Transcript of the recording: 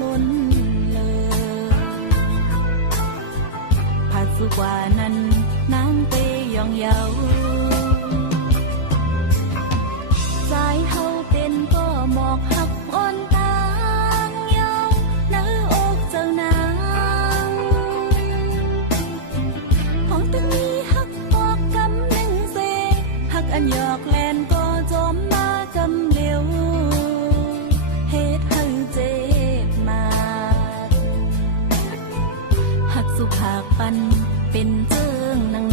ล้นเลยผัดสุกว่านั้นนางเปยองเยาใจเฮาเป็นก็หมอกหักอ่อนตางเยาเนื้ออกเจ้านางของตึงมีหักปอกกำหนึ่งเซหักอันหยอกแลนก็จอมมากำเหลวเฮ็ดให้เจ็บมาหักสุภาพปันเป็นเจิงนาง